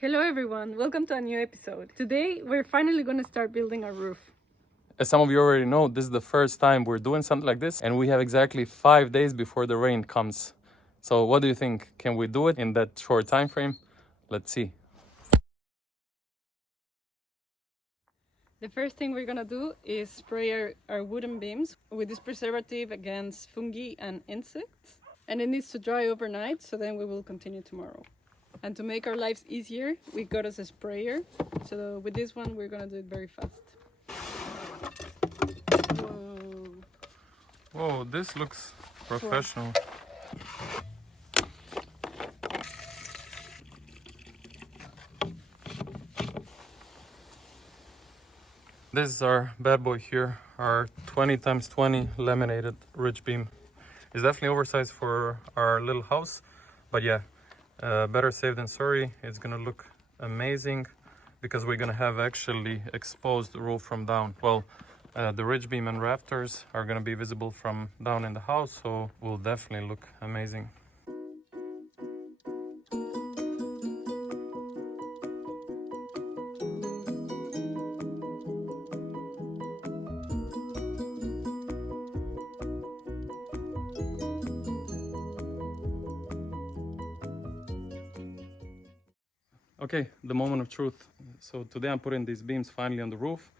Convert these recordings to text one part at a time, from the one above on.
Hello everyone, welcome to a new episode. Today we're finally going to start building our roof. As some of you already know, this is the first time we're doing something like this, and we have exactly 5 days before the rain comes. So what do you think? Can we do it in that short time frame? Let's see. The first thing we're going to do is spray our wooden beams with this preservative against fungi and insects. And it needs to dry overnight, so then we will continue tomorrow. And to make our lives easier, we got us a sprayer. So with this one, we're going to do it very fast. Whoa, this looks professional. This is our bad boy here, our 20x20 laminated ridge beam. It's definitely oversized for our little house, but yeah, better safe than sorry. It's gonna look amazing because we're gonna have actually exposed roof from down. Well, the ridge beam and rafters are gonna be visible from down in the house, so will definitely look amazing. Okay, the moment of truth. So today I'm putting these beams finally on the roof,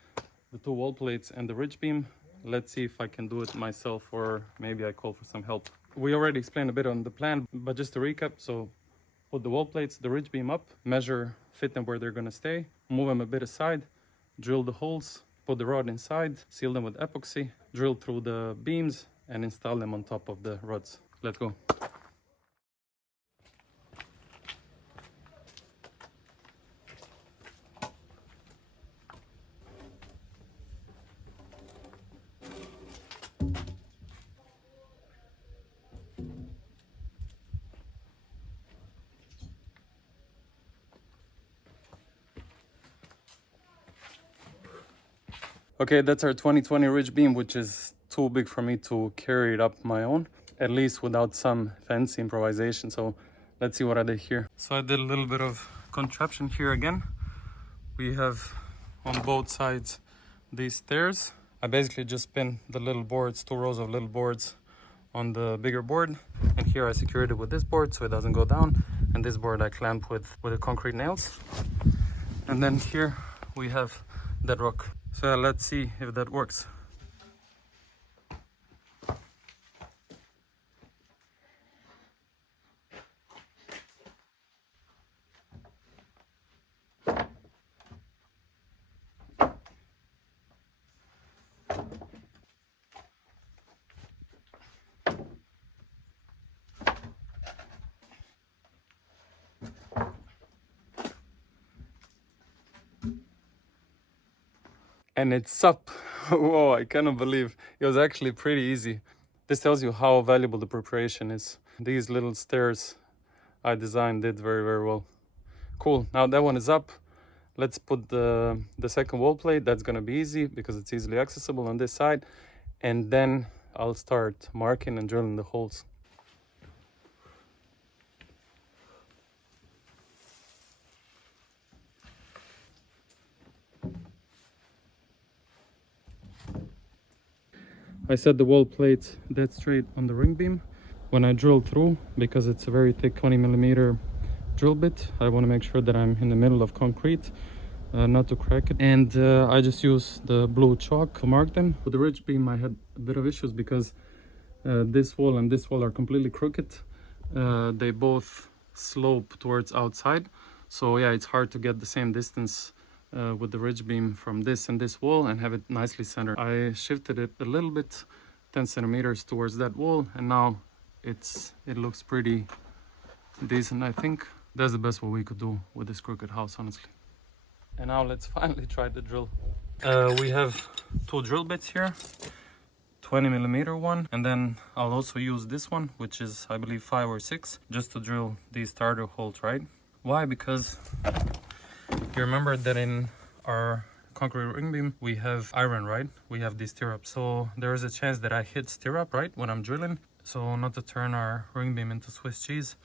the two wall plates and the ridge beam. Let's see if I can do it myself or maybe I call for some help. We already explained a bit on the plan, but just to recap, so put the wall plates, the ridge beam up, measure, fit them where they're gonna stay, move them a bit aside, drill the holes, put the rod inside, seal them with epoxy, drill through the beams and install them on top of the rods. Let's go. Okay, that's our 2020 ridge beam, which is too big for me to carry it up my own, at least without some fancy improvisation. So let's see what I did here. So I did a little bit of contraption here again. We have on both sides these stairs. I basically just pinned the little boards, 2 rows of little boards on the bigger board. And here I secured it with this board so it doesn't go down. And this board I clamp with the concrete nails. And then here we have that rock. So yeah, let's see if that works. And it's up. Whoa, I cannot believe it was actually pretty easy. This tells you how valuable the preparation is. These little stairs I designed did very, very well. Cool, now that one is up. Let's put the second wall plate. That's gonna be easy because it's easily accessible on this side. And then I'll start marking and drilling the holes. I set the wall plate dead straight on the ring beam. When I drill through, because it's a very thick 20mm drill bit, I want to make sure that I'm in the middle of concrete, not to crack it. And I just use the blue chalk to mark them. With the ridge beam I had a bit of issues because this wall and this wall are completely crooked. They both slope towards outside. So yeah, it's hard to get the same distance with the ridge beam from this and this wall and have it nicely centered. I shifted it a little bit, 10 centimeters towards that wall, and now it looks pretty decent. I think that's the best what we could do with this crooked house, honestly. And now let's finally try the drill. We have 2 drill bits here, 20mm one, and then I'll also use this one, which is I believe 5 or 6, just to drill these starter holes, right? Why? Because you remember that in our concrete ring beam we have iron, right? We have these stirrups, so there is a chance that I hit stirrup, right, when I'm drilling. So not to turn our ring beam into Swiss cheese,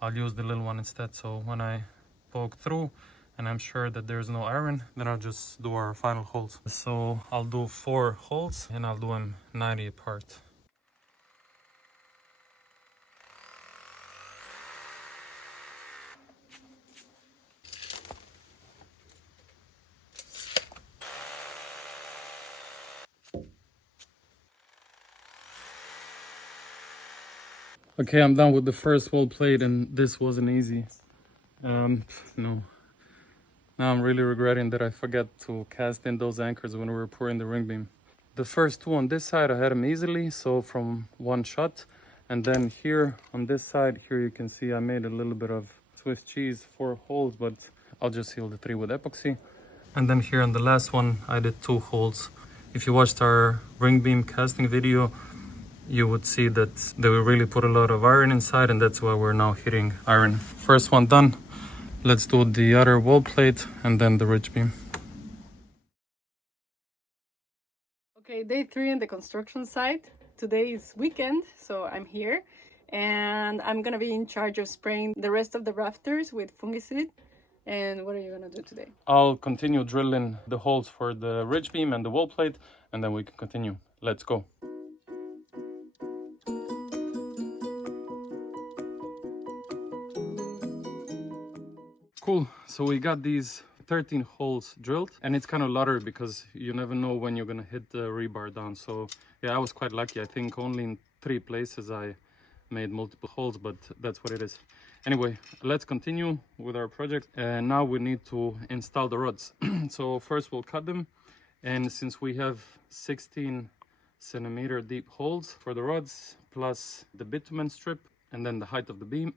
I'll use the little one instead. So when I poke through and I'm sure that there's no iron, then I'll just do our final holes. So I'll do 4 holes and I'll do them 90 apart. Okay, I'm done with the first wall plate and this wasn't easy. No. Now I'm really regretting that I forgot to cast in those anchors when we were pouring the ring beam. The first 2 on this side I had them easily, so from one shot. And then here on this side, here you can see I made a little bit of Swiss cheese, 4 holes, but I'll just seal the 3 with epoxy. And then here on the last one, I did 2 holes. If you watched our ring beam casting video, you would see that we really put a lot of iron inside, and that's why we're now hitting iron. First one done. Let's do the other wall plate and then the ridge beam. Okay, day 3 in the construction site. Today is weekend, so I'm here and I'm gonna be in charge of spraying the rest of the rafters with fungicide. And what are you gonna do today? I'll continue drilling the holes for the ridge beam and the wall plate, and then we can continue. Let's go. Cool, so we got these 13 holes drilled, and it's kind of lottery because you never know when you're gonna hit the rebar down. So yeah, I was quite lucky. I think only in 3 places I made multiple holes, but that's what it is. Anyway, let's continue with our project. And now we need to install the rods. So first we'll cut them, and since we have 16 centimeter deep holes for the rods plus the bitumen strip and then the height of the beam,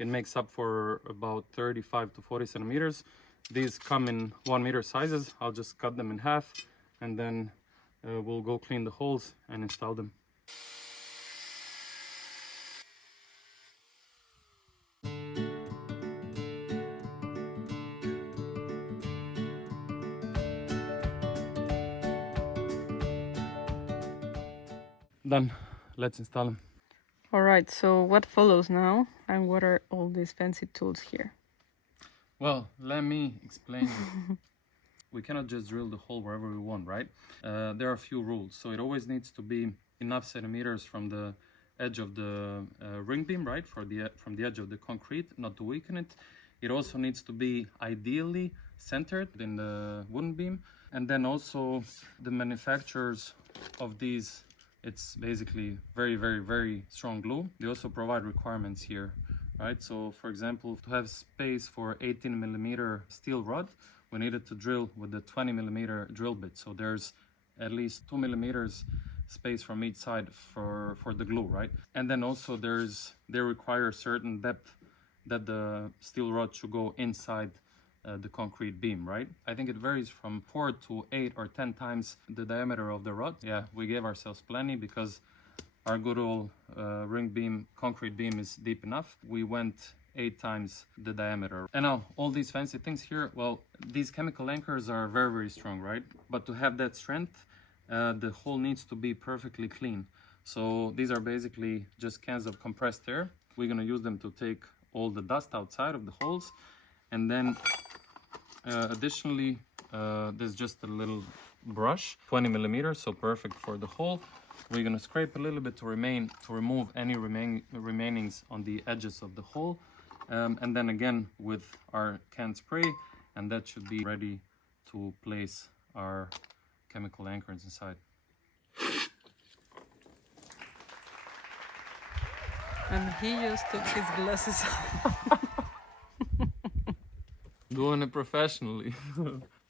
it makes up for about 35 to 40 centimeters. These come in 1 meter sizes. I'll just cut them in half and then we'll go clean the holes and install them. Done. Let's install them. All right, so what follows now, and what are all these fancy tools here? Well, let me explain you. We cannot just drill the hole wherever we want, right? There are a few rules. So it always needs to be enough centimeters from the edge of the ring beam, right? From the edge of the concrete, not to weaken it. It also needs to be ideally centered in the wooden beam. And then also the manufacturers of these, it's basically very, very, very strong glue. They also provide requirements here, right? So for example, to have space for 18 millimeter steel rod, we needed to drill with the 20 millimeter drill bit. So there's at least 2 millimeters space from each side for the glue, right? And then also they require a certain depth that the steel rod should go inside the concrete beam, right? I think it varies from 4 to 8 or 10 times the diameter of the rod. Yeah, we gave ourselves plenty because our good old ring beam, concrete beam is deep enough. We went 8 times the diameter. And now all these fancy things here, well, these chemical anchors are very, very strong, right? But to have that strength, the hole needs to be perfectly clean. So these are basically just cans of compressed air. We're gonna use them to take all the dust outside of the holes. And then additionally, there's just a little brush, 20 millimeters, so perfect for the hole. We're gonna scrape a little bit to remove any remainings on the edges of the hole. And then again with our can spray, and that should be ready to place our chemical anchors inside. And he just took his glasses off. Doing it professionally.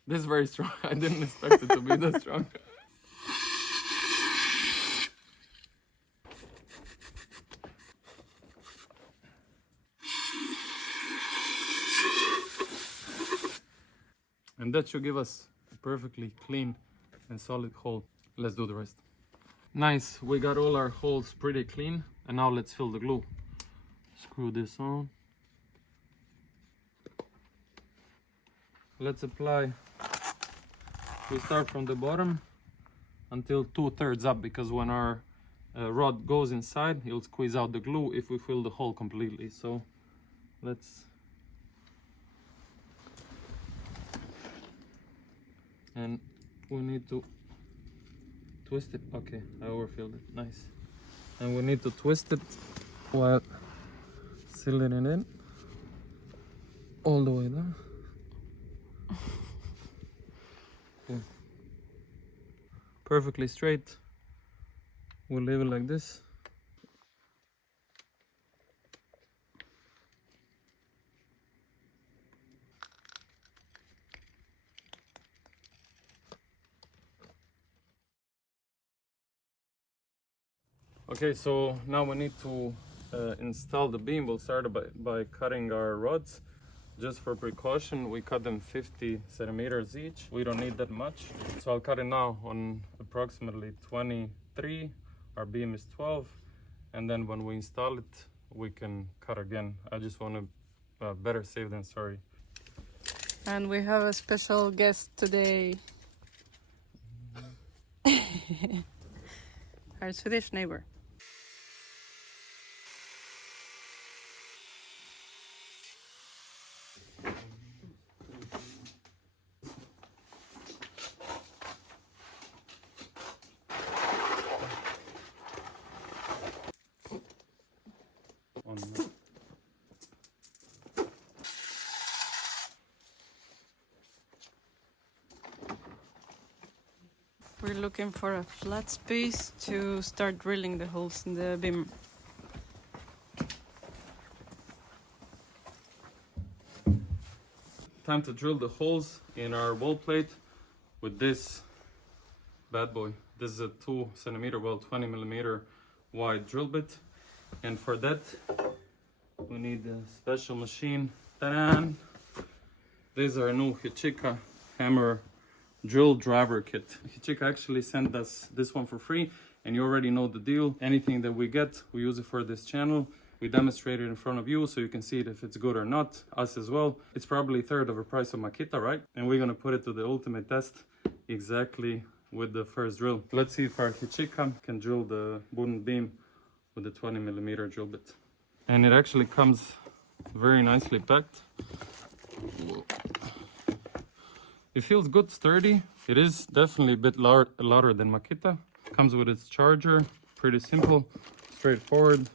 This is very strong. I didn't expect it to be that strong. And that should give us a perfectly clean and solid hole. Let's do the rest. Nice, we got all our holes pretty clean, and now let's fill the glue. Screw this on. Let's apply. We start from the bottom until 2/3 up, because when our rod goes inside, it'll squeeze out the glue if we fill the hole completely. So let's and we need to twist it. Okay, I overfilled it. Nice. And we need to twist it while sealing it in all the way down. Okay. Perfectly straight. We'll leave it like this. Okay, so now we need to install the beam. We'll start by cutting our rods. Just for precaution, we cut them 50 centimeters each. We don't need that much. So I'll cut it now on approximately 23. Our beam is 12. And then when we install it, we can cut again. I just want to better safe than sorry. And we have a special guest today. Our Swedish neighbor. We're looking for a flat space to start drilling the holes in the beam. Time to drill the holes in our wall plate with this bad boy. This is a 2 centimeter, well 20 millimeter wide drill bit. And for that, we need a special machine. Ta-da! These are a new Hychika hammer drill driver kit. Hychika actually sent us this one for free, and you already know the deal. Anything that we get, we use it for this channel. We demonstrate it in front of you so you can see it if it's good or not, us as well. It's probably a third of the price of Makita, right? And we're gonna put it to the ultimate test exactly with the first drill. Let's see if our Hychika can drill the wooden beam with the 20 millimeter drill bit. And it actually comes very nicely packed. Whoa. It feels good, sturdy. It is definitely a bit louder than Makita. Comes with its charger, pretty simple, straightforward.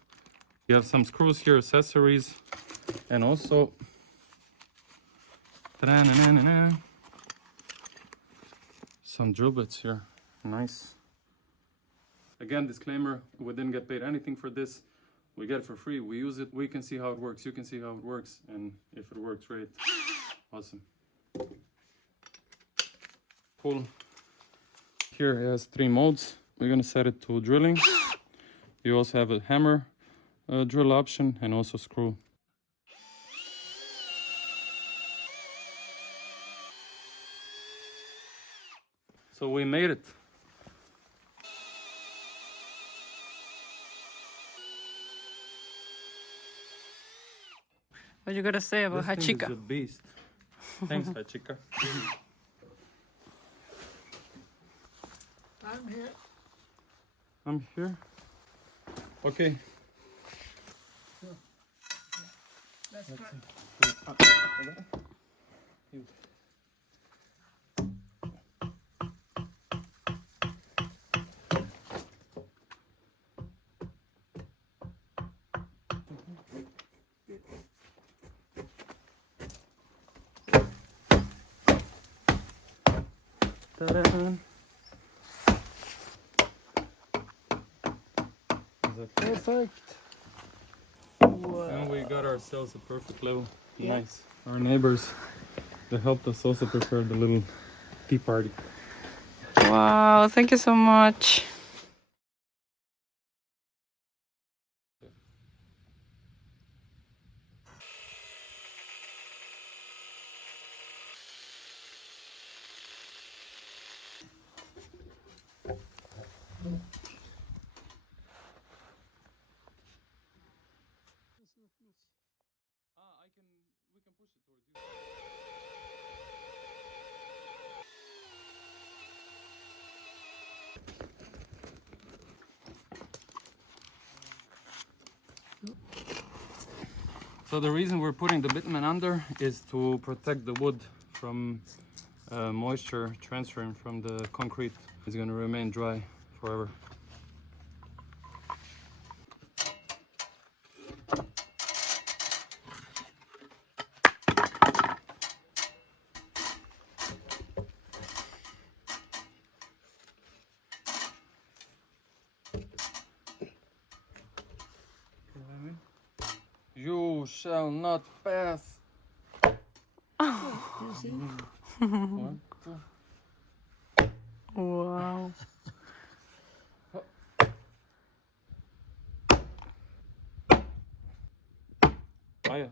You have some screws here, accessories, and also some drill bits here. Nice. Again, disclaimer, we didn't get paid anything for this. We get it for free, we use it, we can see how it works, you can see how it works, and if it works, great. Awesome. Cool. Here it has 3 modes. We're gonna set it to drilling. You also have a hammer drill option and also screw. So we made it. What you gotta say about This thing Hychika? is a beast. Thanks, Hychika. I'm here. I'm here. Okay. Sure. Let's try. Ta-da. Perfect. And we got ourselves a perfect level. Yeah. Nice. Our neighbors, they helped us also prepare the little tea party. Wow, thank you so much. We can push it towards you. So the reason we're putting the bitumen under is to protect the wood from moisture transferring from the concrete is going to remain dry forever. You shall not pass. One, two. Wow. Ah, yeah.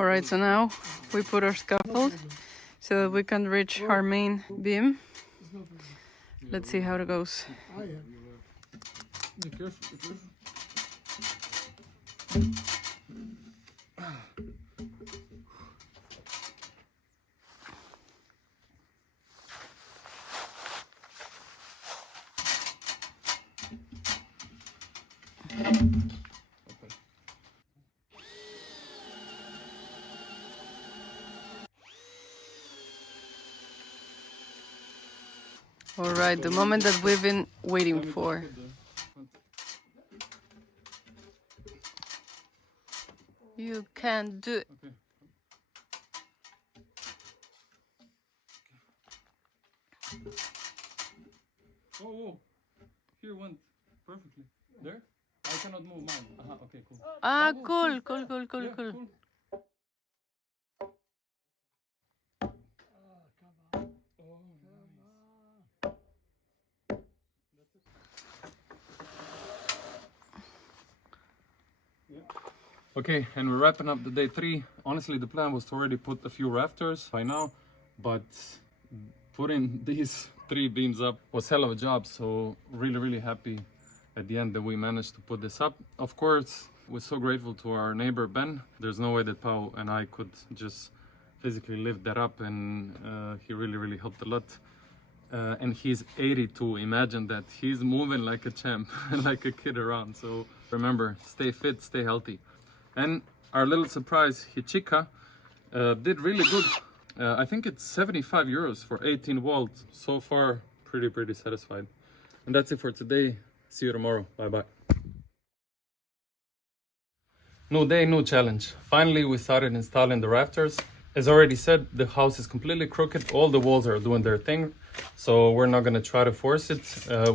Alright, so now we put our scaffold so that we can reach our main beam. Let's see how it goes. Be careful, be careful. Alright, the moment that we've been waiting for. You can do it. Okay. Oh, here went perfectly. There? I cannot move mine. Okay, cool. Ah, Oh, cool. Yeah, cool. Oh, nice. Okay, and we're wrapping up the day 3. Honestly, the plan was to already put a few rafters by now, but putting these 3 beams up was hell of a job. So really happy at the end that we managed to put this up. Of course, we're so grateful to our neighbor Ben. There's no way that Pau and I could just physically lift that up, and he really helped a lot. And he's 82. Imagine that. He's moving like a champ, like a kid around. So remember, stay fit, stay healthy. And our little surprise, Hychika, did really good. I think it's 75 euros for 18 volts. So far, pretty satisfied. And that's it for today. See you tomorrow. Bye. New day, new challenge. Finally, we started installing the rafters. As already said, the house is completely crooked. All the walls are doing their thing. So we're not going to try to force it.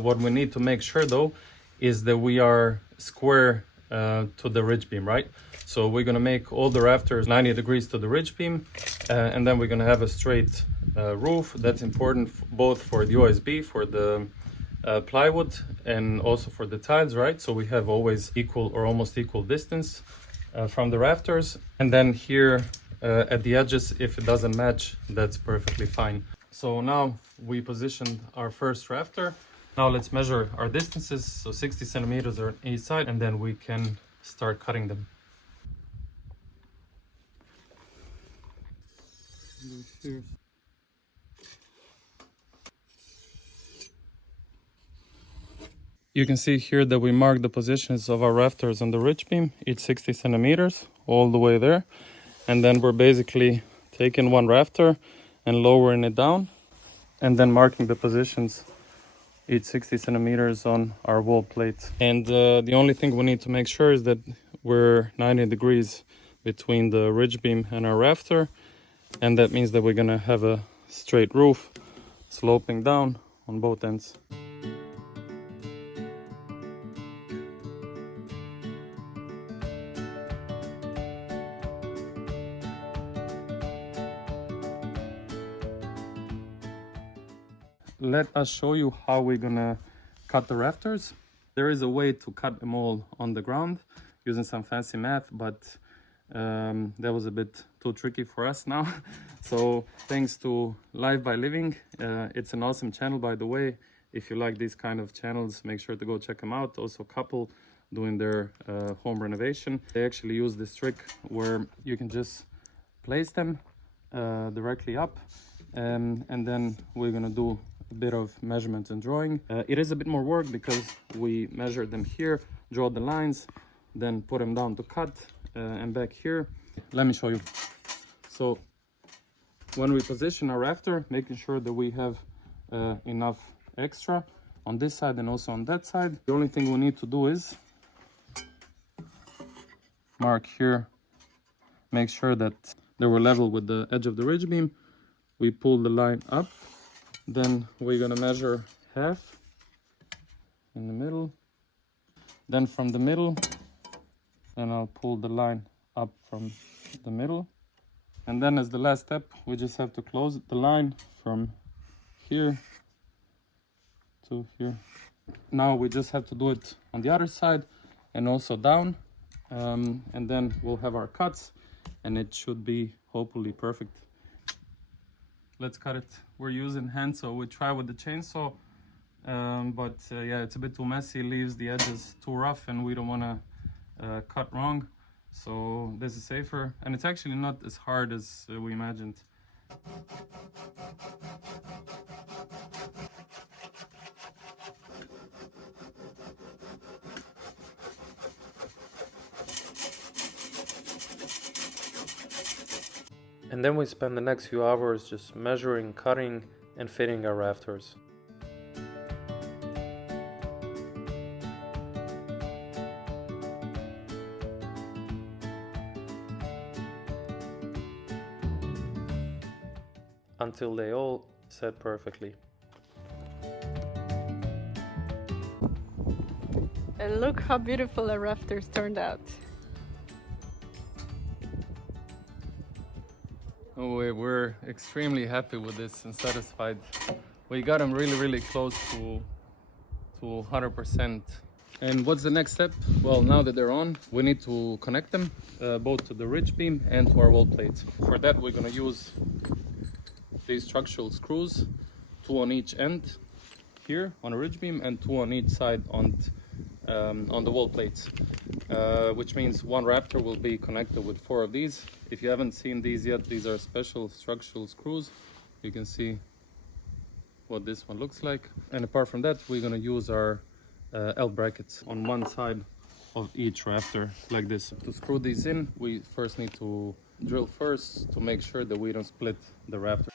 What we need to make sure though is that we are square to the ridge beam, right? So we're going to make all the rafters 90 degrees to the ridge beam, and then we're going to have a straight roof. That's important both for the OSB, for the plywood, and also for the tiles, right? So we have always equal or almost equal distance from the rafters. And then here at the edges, if it doesn't match, that's perfectly fine. So now we positioned our first rafter. Now let's measure our distances. So 60 centimeters on each side, and then we can start cutting them. You can see here that we marked the positions of our rafters on the ridge beam, each 60 centimeters, all the way there. And then we're basically taking one rafter and lowering it down, and then marking the positions each 60 centimeters on our wall plate. And the only thing we need to make sure is that we're 90 degrees between the ridge beam and our rafter. And that means that we're gonna have a straight roof sloping down on both ends. Let us show you how we're gonna cut the rafters. There is a way to cut them all on the ground using some fancy math, but that was a bit too tricky for us now. So thanks to Live by Living, it's an awesome channel, by the way. If you like these kind of channels, make sure to go check them out. Also a couple doing their home renovation. They actually use this trick where you can just place them directly up, and then we're gonna do a bit of measurement and drawing. It is a bit more work because we measure them here, draw the lines, then put them down to cut, and back here. Let me show you. So when we position our rafter, making sure that we have enough extra on this side and also on that side. The only thing we need to do is mark here, make sure that they were level with the edge of the ridge beam. We pull the line up, then we're gonna measure half in the middle, then from the middle, then I'll pull the line up from the middle, and then as the last step we just have to close the line from here to here. Now we just have to do it on the other side and also down, and then we'll have our cuts and it should be hopefully perfect. Let's cut it. We're using hand, so we try with the chainsaw, but yeah, it's a bit too messy, leaves the edges too rough, and we don't want to cut wrong. So this is safer, and it's actually not as hard as we imagined. And then we spend the next few hours just measuring, cutting, and fitting our rafters. Until they all set perfectly. And look how beautiful our rafters turned out. Oh, we're extremely happy with this and satisfied. We got them really close to 100%. And what's the next step? Well, now that they're on, we need to connect them both to the ridge beam and to our wall plates. For that, we're gonna use these structural screws, 2 on each end here on a ridge beam and 2 on each side on the wall plates, which means one rafter will be connected with 4 of these. If you haven't seen these yet, these are special structural screws. You can see what this one looks like. And apart from that, we're gonna use our L brackets on one side of each rafter like this. To screw these in, we first need to drill first to make sure that we don't split the rafter.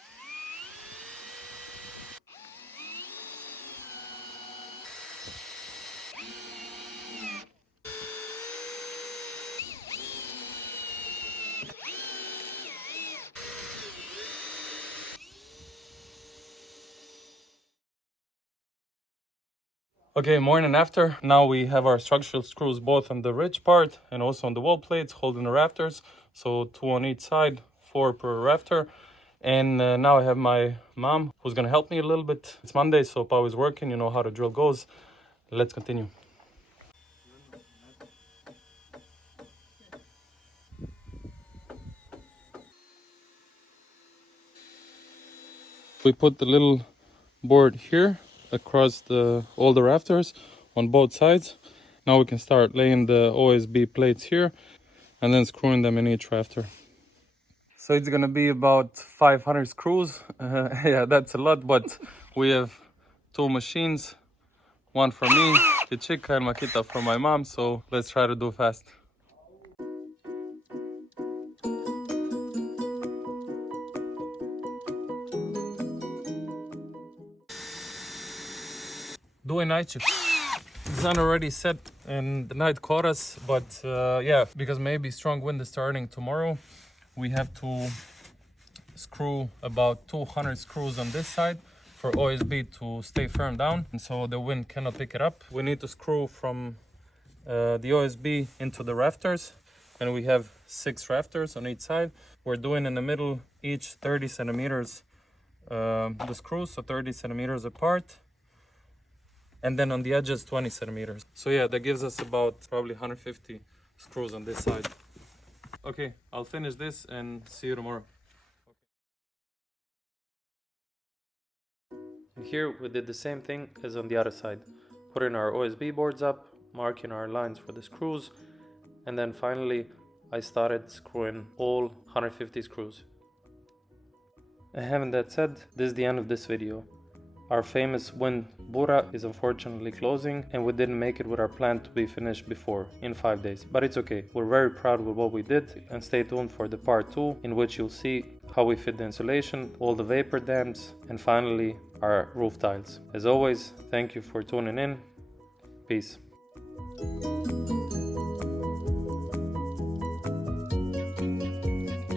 Okay, morning after. Now we have our structural screws both on the ridge part and also on the wall plates holding the rafters. So 2 on each side, 4 per rafter. And now I have my mom who's gonna help me a little bit. It's Monday, so Pao is working, you know how the drill goes. Let's continue. We put the little board here across all the rafters on both sides. Now we can start laying the OSB plates here and then screwing them in each rafter. So it's gonna be about 500 screws. Yeah, that's a lot, but we have 2 machines, one for me, Hychika, and Makita for my mom, so let's try to do fast. Doing night shift. The sun already set and the night caught us, but yeah, because maybe strong wind is starting tomorrow, we have to screw about 200 screws on this side for OSB to stay firm down, and so the wind cannot pick it up. We need to screw from the OSB into the rafters, and we have 6 rafters on each side. We're doing in the middle each 30 centimeters the screws, so 30 centimeters apart. And then on the edges 20 centimeters. So yeah, that gives us about probably 150 screws on this side. Okay, I'll finish this and see you tomorrow. And here we did the same thing as on the other side. Putting our OSB boards up, marking our lines for the screws, and then finally I started screwing all 150 screws. And having that said, this is the end of this video. Our famous wind Bura is unfortunately closing, and we didn't make it with our plan to be finished before, in 5 days. But it's okay, we're very proud with what we did, and stay tuned for the part 2, in which you'll see how we fit the insulation, all the vapor dams, and finally our roof tiles. As always, thank you for tuning in. Peace.